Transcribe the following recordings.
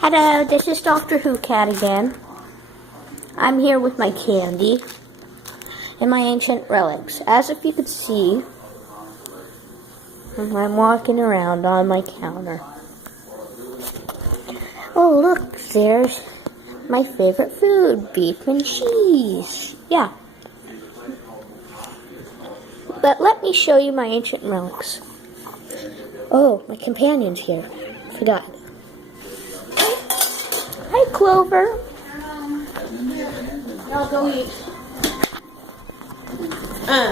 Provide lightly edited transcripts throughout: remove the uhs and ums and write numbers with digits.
Hello, this is Doctor Who Cat again. I'm here with my candy and my ancient relics. As if you could see, I'm walking around on my counter. Oh, look, there's my favorite food, beef and cheese. Yeah. But let me show you my ancient relics. Oh, my companion's here. Forgot. Hi, Clover. Y'all go eat.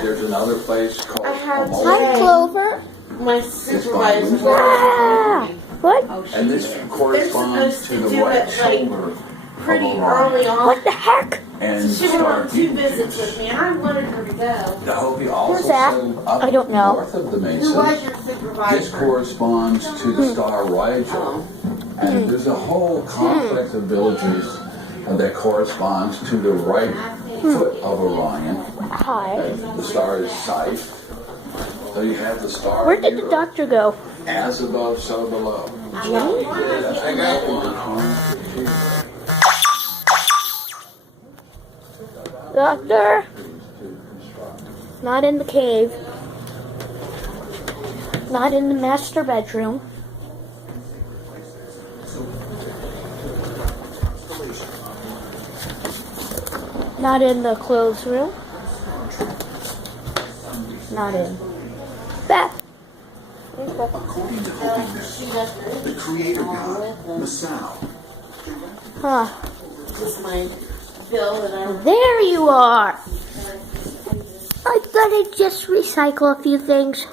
There's another place called Hi, Clover. My supervisor. Ah, what? and this corresponds to the right shoulder Pretty of early on. What the heck? and She went on 2 Starbucks. visits with me, and I wanted her to go. The Hopi also Who's that? settled up I don't know. north of the Who was Mesa. your This supervisor? corresponds to the star Rigel. And there's a whole complex of villages that corresponds to the right foot of Orion. Hi. The star is Scythe. So you have the star Where did the here, doctor go? as above, so below. Jenny? I got one. Doctor? Not in the cave. Not in the master bedroom. Not in the clothes room. Not in that. According to Hopi the creator god, Masao, Huh. This is my bill that I There you are. I thought I'd just recycle a few things.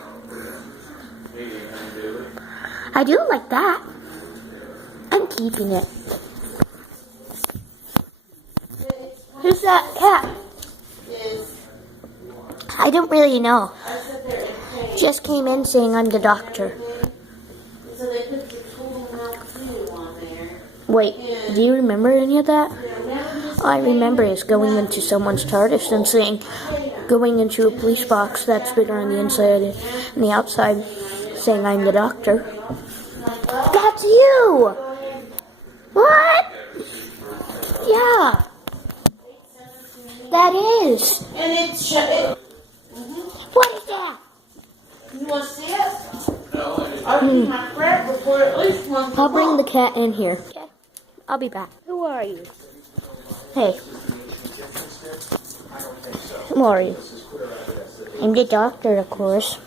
I do like that. I'm keeping it. Who's that cat? is. I don't really know. I sit there and pay. Just came in saying I'm the doctor. So they put the total amount due on there. Wait, do you remember any of that? Now All I remember is going into someone's TARDIS and saying, going into a police box that's bigger on the inside and the outside, saying I'm the doctor. That's you! What? Yeah. That is. and it's What is that? you want to see it? I'll do my prep report at least once. I'll bring the cat in here. Okay. I'll be back. Who are you? Hey. Who are you? I'm the doctor, of course.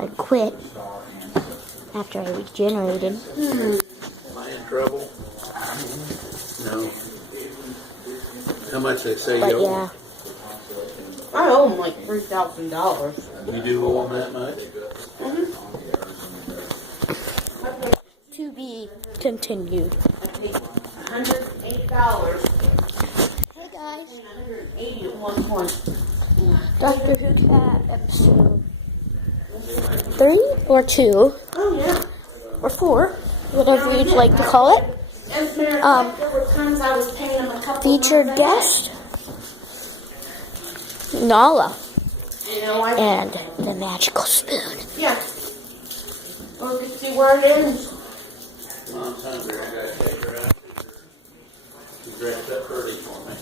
I quit after I regenerated. Am I in trouble? No. How much they say But you owe? yeah. I owe him like $3,000. You do owe them that much? To be continued. I paid $108. Hey guys. $180 at one point. Doctor Who Cat episode 3 or 2 Oh yeah. or 4, whatever you'd like to call it. As a matter of fact, there were times I was paying him a couple Featured $100. guest Nala You know, I and the magical spoon. yeah. Or you see where it is. Mom's hungry. I gotta take her out. She dressed up early for me.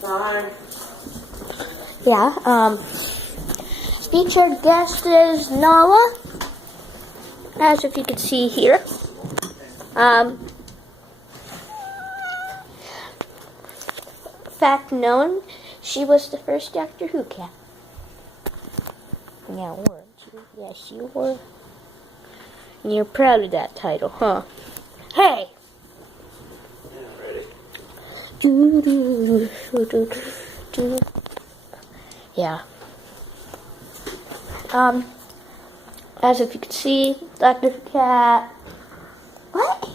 Fine. Yeah, featured guest is Nala, as if you can see here. Fact known, she was the first Doctor Who cat. Yeah, weren't you? Yes, you were. And you're proud of that title, huh? Hey! Yeah, ready. Do-do-do-do-do-do. Yeah. As if you could see, Dr. Cat. What?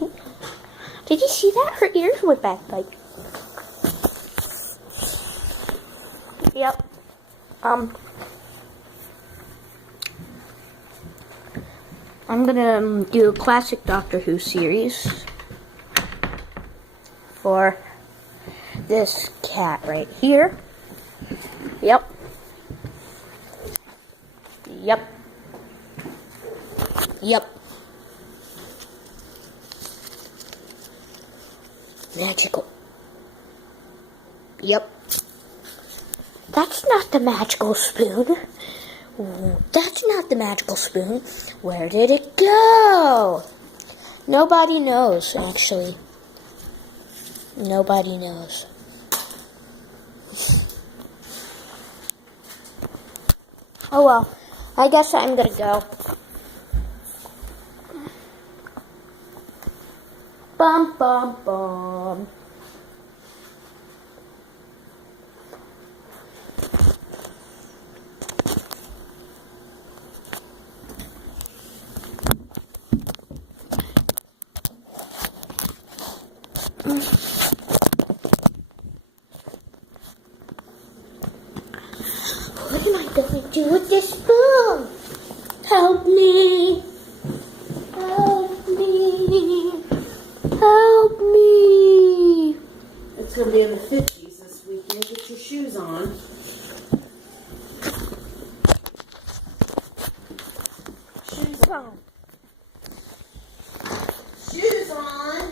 Did you see that? Her ears went back like. Yep. I'm gonna do a classic Doctor Who series for this cat right here. Yep. Yep. Yep. magical. Yep. That's not the magical spoon. That's not the magical spoon. Where did it go? Nobody knows, actually. Nobody knows. Oh well, I guess I'm gonna go. Bum bum bum. What am I going to do with this spoon? Help me! Help me! Help me! It's gonna be in the 50s this weekend. Get your shoes on. Shoes on. Shoes on.